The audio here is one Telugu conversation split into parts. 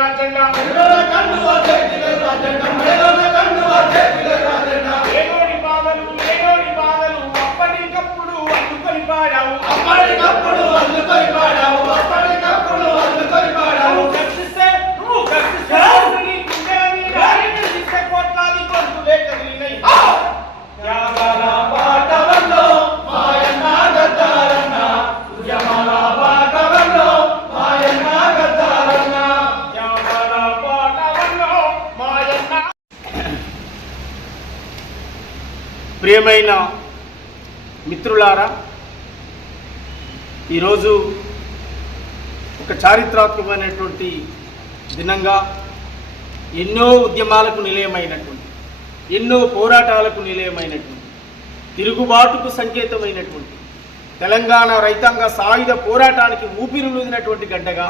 రాజ్యాంగం. రాజ్యాంగం. ప్రియమైన మిత్రులారా ఈరోజు ఒక చారిత్రాత్మకమైనటువంటి దినంగా ఎన్నో ఉద్యమాలకు నిలయమైనటువంటి ఎన్నో పోరాటాలకు నిలయమైనటువంటి తిరుగుబాటుకు సంకేతమైనటువంటి తెలంగాణ రైతాంగ సాయుధ పోరాటానికి ఊపిరులూదినటువంటి గడ్డగా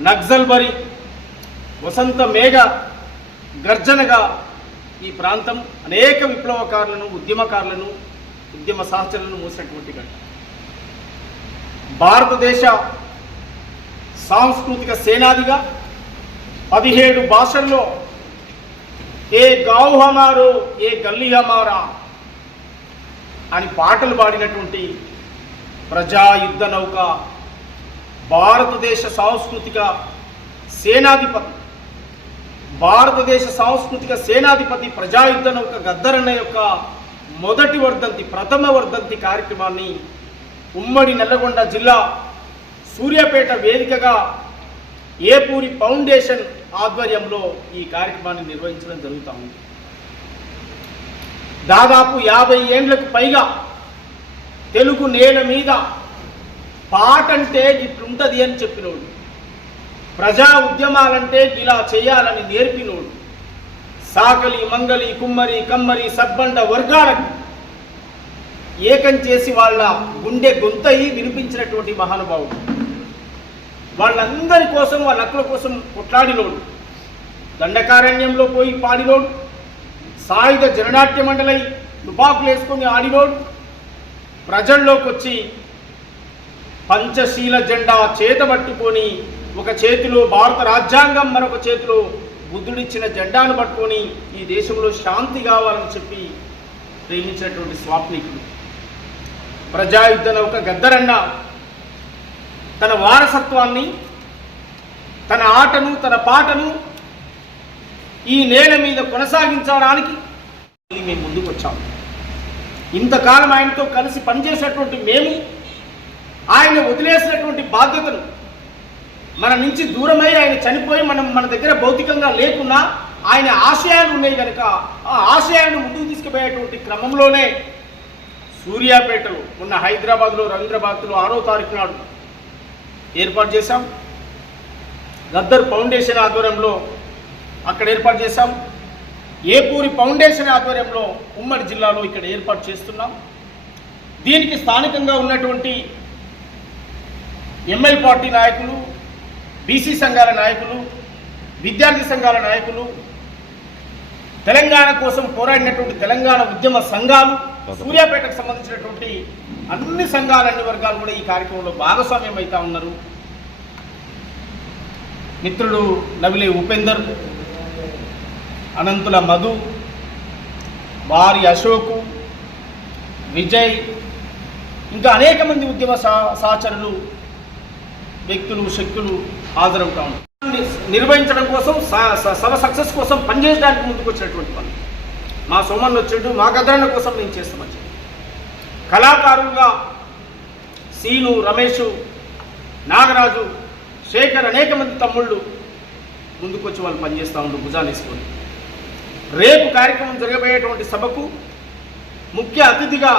నక్సల్బరి వసంత మేఘ గర్జనగా ఈ ప్రాంతం అనేక విప్లవకారులను ఉద్యమకారులను ఉద్యమ సహచరులను మూసినటువంటి గంట భారతదేశ సాంస్కృతిక సేనాదిగా పదిహేడు భాషల్లో ఏ గావు హమారో ఏ గల్లీ హమారా అని పాటలు పాడినటువంటి ప్రజా యుద్ధ నౌక భారతదేశ సాంస్కృతిక సేనాధిపతి భారతదేశ సాంస్కృతిక సేనాధిపతి ప్రజాయుద్ధం యొక్క గద్దరన్న యొక్క మొదటి వర్ధంతి ప్రథమ వర్ధంతి కార్యక్రమాన్ని ఉమ్మడి నల్లగొండ జిల్లా సూర్యాపేట వేదికగా ఏపూరి ఫౌండేషన్ ఆధ్వర్యంలో ఈ కార్యక్రమాన్ని నిర్వహించడం జరుగుతూ ఉంది. దాదాపు యాభై ఏండ్లకు పైగా తెలుగు నేల మీద పాట అంటే ఇట్లుంటది అని చెప్పినోడు. ప్రజా ఉద్యమాలంటే ఇలా చేయాలని నేర్పినోడు. సాకలి మంగలి కుమ్మరి కమ్మరి సబ్బండ వర్గాలకు ఏకం చేసి వాళ్ళ గుండె గొంతయి వినిపించినటువంటి మహానుభావుడు. వాళ్ళందరి కోసం వాళ్ళ హక్కుల కోసం కొట్లాడినోడు. దండకారణ్యంలో పోయి పాడినోడు. సాయుధ జననాట్య మండలై తుపాకులు వేసుకొని ఆడినోడు. ప్రజల్లోకి వచ్చి పంచశీల జెండా చేత పట్టుకొని ఒక చేతిలో భారత రాజ్యాంగం మరొక చేతిలో బుద్ధుడిచ్చిన జెండాను పట్టుకొని ఈ దేశంలో శాంతి కావాలని చెప్పి ప్రేమించినటువంటి స్వాప్నికుడు ప్రజాయుద్ధన ఒక గద్దరన్న తన వారసత్వాన్ని తన ఆటను తన పాటను ఈ నేల మీద కొనసాగించడానికి మేము ముందుకు వచ్చాము ఇంతకాలం ఆయనతో కలిసి పనిచేసినటువంటి మేము ఆయన వదిలేసినటువంటి బాధ్యతను మన నుంచి దూరమై ఆయన చనిపోయి మనం మన దగ్గర భౌతికంగా లేకున్నా ఆయన ఆశయాలు ఉన్నాయి కనుక ఆ ఆశయాన్ని ముందుకు తీసుకుపోయేటువంటి క్రమంలోనే సూర్యాపేటలో ఉన్న హైదరాబాద్లో రవీంద్రబాద్లో ఆరో తారీఖు నాడు ఏర్పాటు చేశాం. గద్దర్ ఫౌండేషన్ ఆధ్వర్యంలో అక్కడ ఏర్పాటు చేశాం. ఏపూరి ఫౌండేషన్ ఆధ్వర్యంలో ఉమ్మడి జిల్లాలో ఇక్కడ ఏర్పాటు చేస్తున్నాం. దీనికి స్థానికంగా ఉన్నటువంటి ఎంఎల్ పార్టీ నాయకులు బీసీ సంఘాల నాయకులు విద్యార్థి సంఘాల నాయకులు తెలంగాణ కోసం పోరాడినటువంటి తెలంగాణ ఉద్యమ సంఘాలు సూర్యాపేటకు సంబంధించినటువంటి అన్ని సంఘాలు అన్ని వర్గాలు కూడా ఈ కార్యక్రమంలో భాగస్వామ్యం అవుతా ఉన్నారు. మిత్రుడు నవిలే ఉపేందర్ అనంతుల మధు వారి అశోకు విజయ్ ఇంకా అనేక మంది ఉద్యమ సహచరులు వ్యక్తులు శక్తులు హాజరవుతా ఉంటాం నిర్వహించడం కోసం స- స- సభ సక్సెస్ కోసం పనిచేయడానికి ముందుకు వచ్చినటువంటి పని మా సోమన్ వచ్చాడు మా గదరణ కోసం మేము చేస్తామని చెప్పి. కళాకారులుగా సీను రమేష్ నాగరాజు శేఖర్ అనేక మంది తమ్ముళ్ళు ముందుకొచ్చి వాళ్ళు పనిచేస్తూ ఉంటారు భుజాలు వేసుకొని. రేపు కార్యక్రమం జరగబోయేటువంటి సభకు ముఖ్య అతిథిగా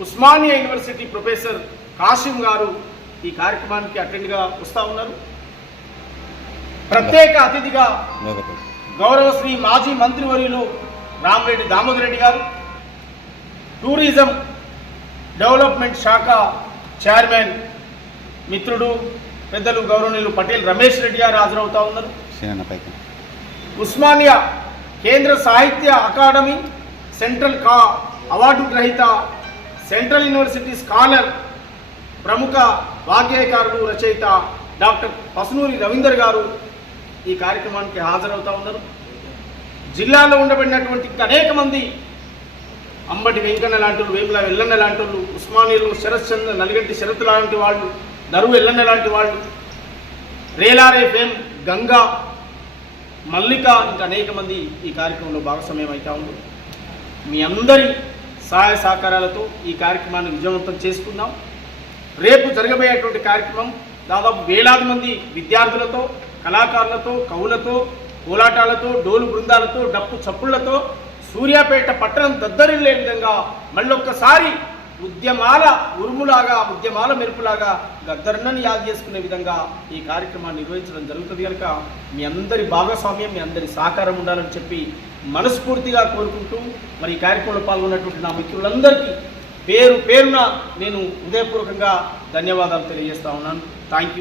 ఉస్మానియా యూనివర్సిటీ ప్రొఫెసర్ కాసిం గారు ఈ కార్యక్రమానికి అటెండ్గా వస్తూ ఉన్నారు. ప్రత్యేక అతిథిగా గౌరవ శ్రీ మాజీ మంత్రివర్యులు రామరెడ్డి దామోదర్ రెడ్డి గారు టూరిజం డెవలప్మెంట్ శాఖ చైర్మన్ మిత్రుడు పెద్దలు గౌరవనీయులు పటేల్ రమేష్ రెడ్డి గారు హాజరవుతా ఉన్నారు. ఉస్మానియా కేంద్ర సాహిత్య అకాడమీ సెంట్రల్ కా అవార్డు గ్రహీత సెంట్రల్ యూనివర్సిటీ స్కాలర్ ప్రముఖ వాగ్గేయకారుడు రచయిత డాక్టర్ పసునూరి రవీందర్ గారు ఈ కార్యక్రమానికి హాజరవుతా ఉన్నారు. జిల్లాలో ఉండబడినటువంటి అనేక మంది అంబటి వెంకన్న లాంటి వాళ్ళు వేముల ఎల్లన్న లాంటి వాళ్ళు ఉస్మానియాలో శరత్ చంద్ర నలిగంటి శరత్ లాంటి వాళ్ళు దరువు ఎల్లన్న లాంటి వాళ్ళు రేలారే ఫేమ్ గంగా మల్లిక ఇంకా అనేక మంది ఈ కార్యక్రమంలో భాగస్వామ్యం అవుతా ఉన్నారు. మీ అందరి సహాయ సహకారాలతో ఈ కార్యక్రమాన్ని విజయవంతం చేసుకుందాం. రేపు జరగబోయేటువంటి కార్యక్రమం దాదాపు వేలాది మంది విద్యార్థులతో కళాకారులతో కవులతో కోలాటాలతో డోలు బృందాలతో డప్పు చప్పుళ్ళతో సూర్యాపేట పట్టణం దద్దరిల్లే విధంగా మళ్ళొక్కసారి ఉద్యమాల ఉరుములాగా ఉద్యమాల మెరుపులాగా గద్దర్నని యాద చేసుకునే విధంగా ఈ కార్యక్రమాన్ని నిర్వహించడం జరుగుతుంది కనుక మీ అందరి భాగస్వామ్యం మీ అందరి సహకారం ఉండాలని చెప్పి మనస్ఫూర్తిగా కోరుకుంటూ మరి ఈ కార్యక్రమంలో పాల్గొన్నటువంటి నా మిత్రులందరికీ పేరు పేరున నేను హృదయపూర్వకంగా ధన్యవాదాలు తెలియజేస్తా ఉన్నాను. Thank you